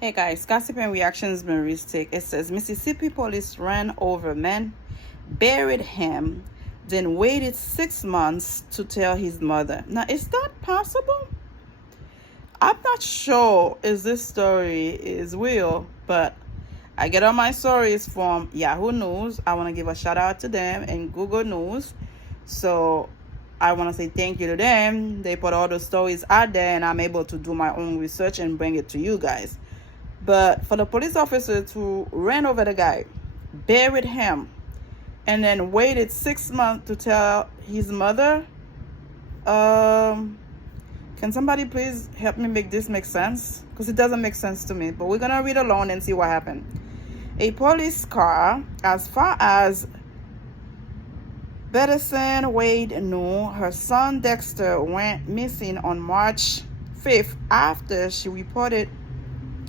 Hey guys, Gossip and Reactions Maristic. It says Mississippi police ran over man, buried him, then waited 6 months to tell his mother. Now, is that possible? I'm not sure if this story is real, but I get all my stories from Yahoo News. I want to give a shout out to them and Google News. So I want to say thank you to them. They put all the stories out there, and I'm able to do my own research and bring it to you guys. But for the police officer to ran over the guy, buried him, and then waited 6 months to tell his mother, can somebody please help me make this make sense? Because it doesn't make sense to me. But we're gonna read along and see what happened. A police car as far as Bedison Wade knew her son Dexter went missing on March 5th after she reported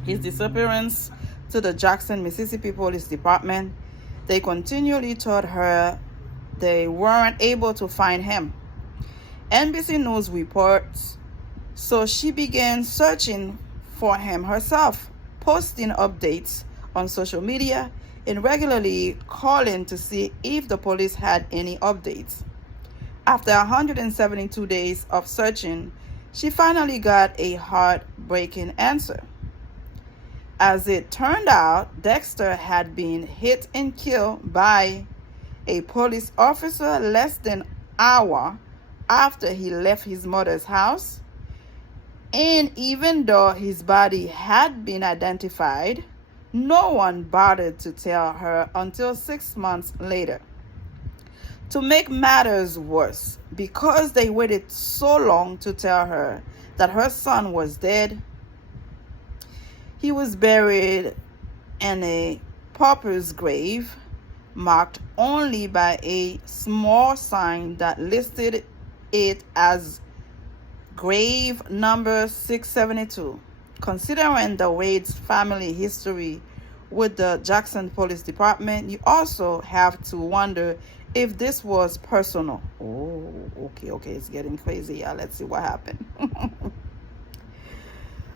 his disappearance to the Jackson, Mississippi Police Department. They continually told her they weren't able to find him. NBC News reports, so she began searching for him herself, posting updates on social media and regularly calling to see if the police had any updates. After 172 days of searching, she finally got a heartbreaking answer. As it turned out, Dexter had been hit and killed by a police officer less than an hour after he left his mother's house. And even though his body had been identified, no one bothered to tell her until 6 months later. To make matters worse, because they waited so long to tell her that her son was dead, he was buried in a pauper's grave, marked only by a small sign that listed it as grave number 672. Considering the Wade's family history with the Jackson Police Department, you also have to wonder if this was personal. Oh, okay, it's getting crazy. Yeah, let's see what happened.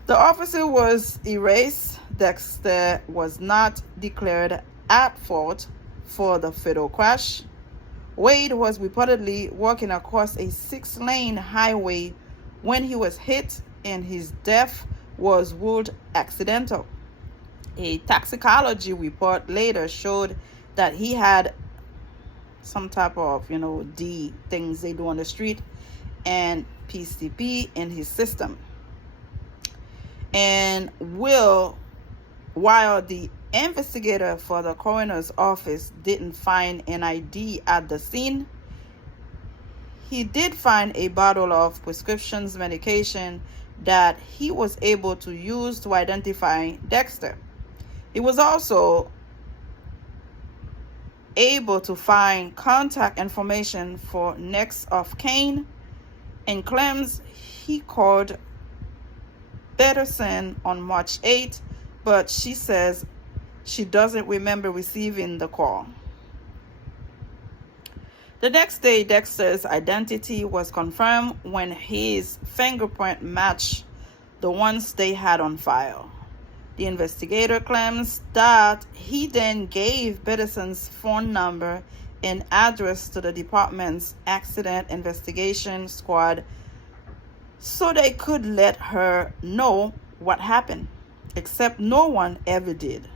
The officer was erased. Dexter was not declared at fault for the fatal crash. Wade was reportedly walking across a 6-lane highway when he was hit, and his death was ruled accidental. A toxicology report later showed that he had some type of, D things they do on the street and PCP in his system. And while the investigator for the coroner's office didn't find an ID at the scene, he did find a bottle of prescription medication that he was able to use to identify Dexter. He was also able to find contact information for next of kin and claims he called Bedison on March 8th, but she says she doesn't remember receiving the call. The next day, Dexter's identity was confirmed when his fingerprint matched the ones they had on file. The investigator claims that he then gave Bedison's phone number and address to the department's accident investigation squad so they could let her know what happened, except no one ever did.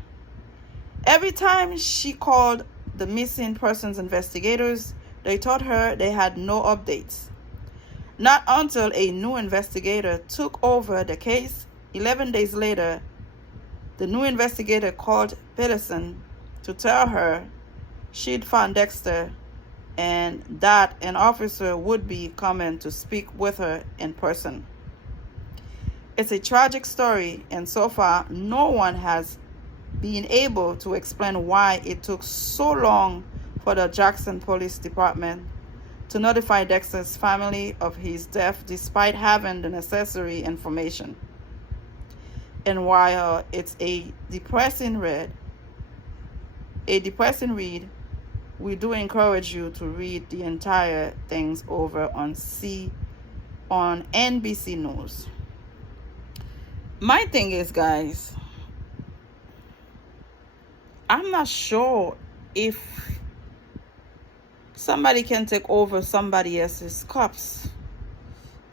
Every time she called the missing persons investigators, they told her they had no updates. Not until a new investigator took over the case 11 days later, the new investigator called Bedison to tell her she'd found Dexter and that an officer would be coming to speak with her in person. It's a tragic story, and so far no one has been able to explain why it took so long for the Jackson Police Department to notify Dexter's family of his death despite having the necessary information. And while it's a depressing read, we do encourage you to read the entire things over on NBC News. My thing is, guys, I'm not sure if somebody can take over somebody else's cups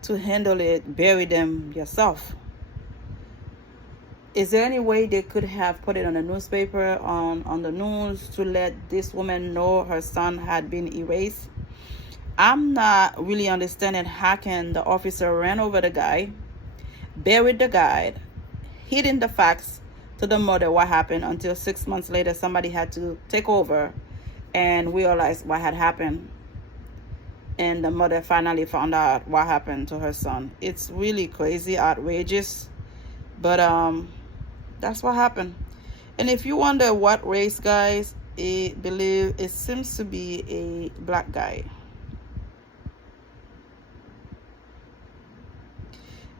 to handle it, bury them yourself. Is there any way they could have put it on the newspaper, on the news, to let this woman know her son had been erased? I'm not really understanding how can the officer ran over the guy, buried the guy, hidden the facts to the mother what happened, until 6 months later somebody had to take over and realize what had happened, and the mother finally found out what happened to her son. It's really crazy, outrageous, but that's what happened. And if you wonder what race, guys, it seems to be a black guy.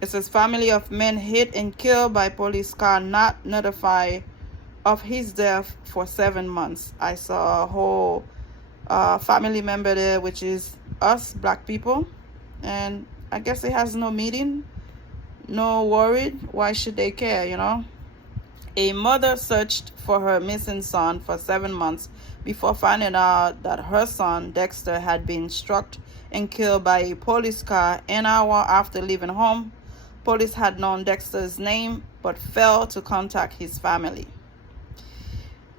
It says family of men hit and killed by police car not notified of his death for 7 months. I saw a whole family member there, which is us black people, and I guess it has no meaning, no worried. Why should they care, you know? A mother searched for her missing son for 7 months before finding out that her son Dexter had been struck and killed by a police car an hour after leaving home. Police had known Dexter's name but failed to contact his family.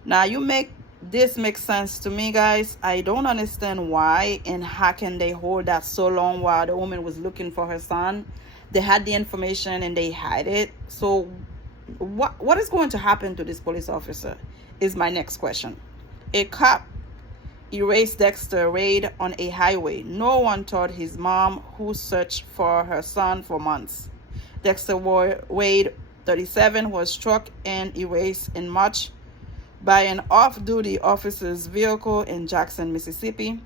Now this makes sense to me, guys. I don't understand why and how can they hold that so long while the woman was looking for her son. They had the information and they hide it. So what is going to happen to this police officer is my next question. A cop erased Dexter Wade on a highway. No one told his mom, who searched for her son for months. Dexter Wade, 37, was struck and erased in March by an off-duty officer's vehicle in Jackson, Mississippi,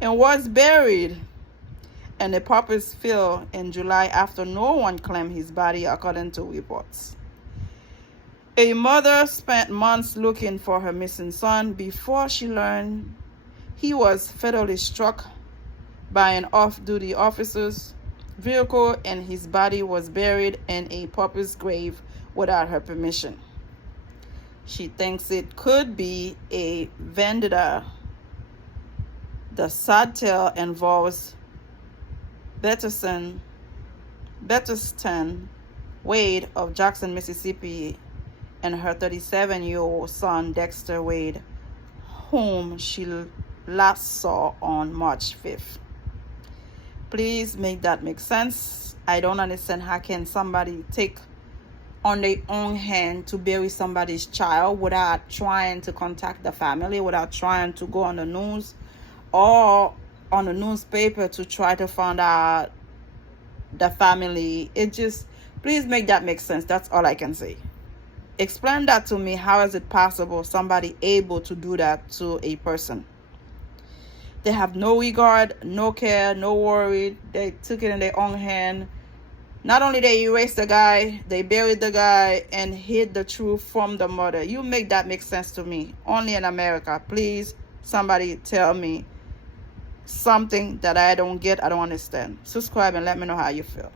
and was buried in a pauper's field in July after no one claimed his body, according to reports. A mother spent months looking for her missing son before she learned he was fatally struck by an off-duty officer's vehicle, and his body was buried in a pauper's grave without her permission. She thinks it could be a vendetta. The sad tale involves Betterson Wade of Jackson, Mississippi, and her 37-year-old son Dexter Wade, whom she last saw on March 5th. Please make that make sense. I don't understand how can somebody take on their own hand to bury somebody's child without trying to contact the family, without trying to go on the news or on the newspaper to try to find out the family. Please make that make sense. That's all I can say. Explain that to me. How is it possible somebody able to do that to a person? They have no regard, no care, no worry. They took it in their own hand. Not only they erased the guy, they buried the guy and hid the truth from the mother. You make that make sense to me. Only in America. Please, somebody tell me something that I don't get, I don't understand. Subscribe and let me know how you feel.